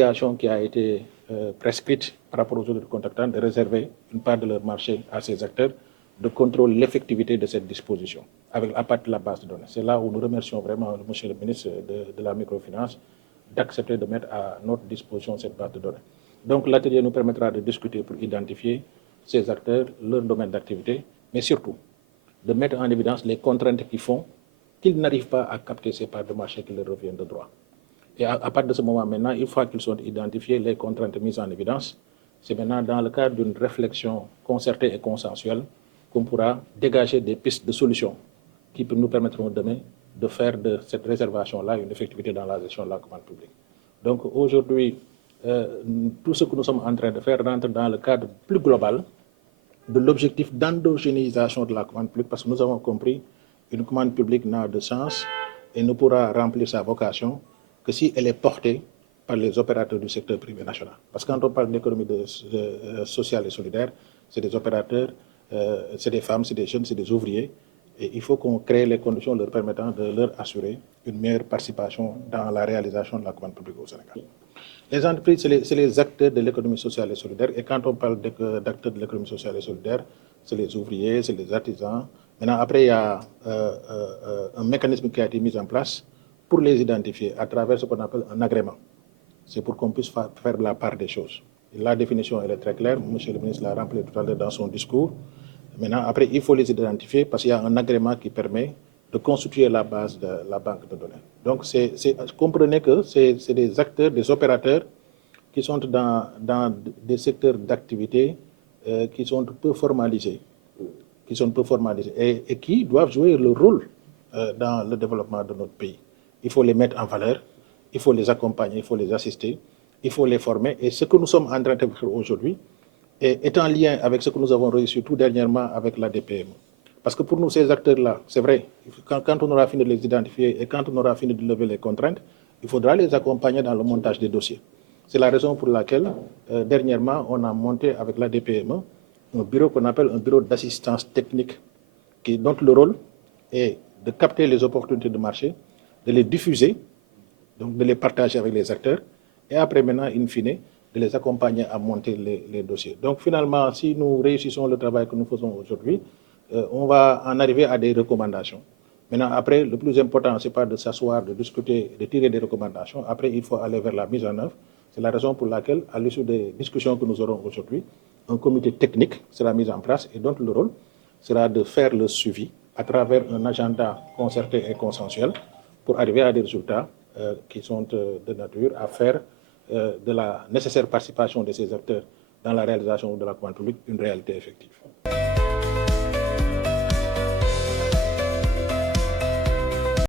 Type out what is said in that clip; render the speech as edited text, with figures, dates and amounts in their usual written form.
l'obligation qui a été prescrite par rapport aux autres contractants de réserver une part de leur marché à ces acteurs, de contrôler l'effectivité de cette disposition à partir de la base de données. C'est là où nous remercions vraiment M. le ministre de la microfinance d'accepter de mettre à notre disposition cette base de données. Donc l'atelier nous permettra de discuter pour identifier ces acteurs, leur domaine d'activité, mais surtout de mettre en évidence les contraintes qui font qu'ils n'arrivent pas à capter ces parts de marché qui leur reviennent de droit. Et à partir de ce moment maintenant, une fois qu'ils sont identifiés, les contraintes mises en évidence, c'est maintenant dans le cadre d'une réflexion concertée et consensuelle qu'on pourra dégager des pistes de solutions qui nous permettront demain de faire de cette réservation-là une effectivité dans la gestion de la commande publique. Donc aujourd'hui, tout ce que nous sommes en train de faire rentre dans le cadre plus global de l'objectif d'endogénéisation de la commande publique, parce que nous avons compris qu'une commande publique n'a de sens et ne pourra remplir sa vocation que si elle est portée par les opérateurs du secteur privé national. Parce que quand on parle d'économie sociale et solidaire, c'est des opérateurs, c'est des femmes, c'est des jeunes, c'est des ouvriers, et il faut qu'on crée les conditions leur permettant de leur assurer une meilleure participation dans la réalisation de la commande publique au Sénégal. Les entreprises, c'est les acteurs de l'économie sociale et solidaire. Et quand on parle d'acteurs de l'économie sociale et solidaire, c'est les ouvriers, c'est les artisans. Maintenant, après, il y a un mécanisme qui a été mis en place pour les identifier à travers ce qu'on appelle un agrément. C'est pour qu'on puisse faire la part des choses. Et la définition, elle est très claire. Monsieur le ministre l'a rappelé tout à l'heure dans son discours. Maintenant, après, il faut les identifier parce qu'il y a un agrément qui permet de constituer la base de la banque de données. Donc, comprenez que c'est des acteurs, des opérateurs qui sont dans des secteurs d'activité qui sont peu formalisés, et qui doivent jouer leur rôle dans le développement de notre pays. Il faut les mettre en valeur, il faut les accompagner, il faut les assister, il faut les former. Et ce que nous sommes en train de faire aujourd'hui est en lien avec ce que nous avons réussi tout dernièrement avec la DPME. Parce que pour nous, ces acteurs-là, c'est vrai, quand on aura fini de les identifier et quand on aura fini de lever les contraintes, il faudra les accompagner dans le montage des dossiers. C'est la raison pour laquelle, dernièrement, on a monté avec la DPME un bureau qu'on appelle un bureau d'assistance technique, dont le rôle est de capter les opportunités de marché, de les diffuser, donc de les partager avec les acteurs, et après maintenant, in fine, de les accompagner à monter les dossiers. Donc finalement, si nous réussissons le travail que nous faisons aujourd'hui, on va en arriver à des recommandations. Maintenant, après, le plus important, ce n'est pas de s'asseoir, de discuter, de tirer des recommandations. Après, il faut aller vers la mise en œuvre. C'est la raison pour laquelle, à l'issue des discussions que nous aurons aujourd'hui, un comité technique sera mis en place et dont le rôle sera de faire le suivi à travers un agenda concerté et consensuel pour arriver à des résultats qui sont de nature à faire de la nécessaire participation de ces acteurs dans la réalisation de la commande publique une réalité effective.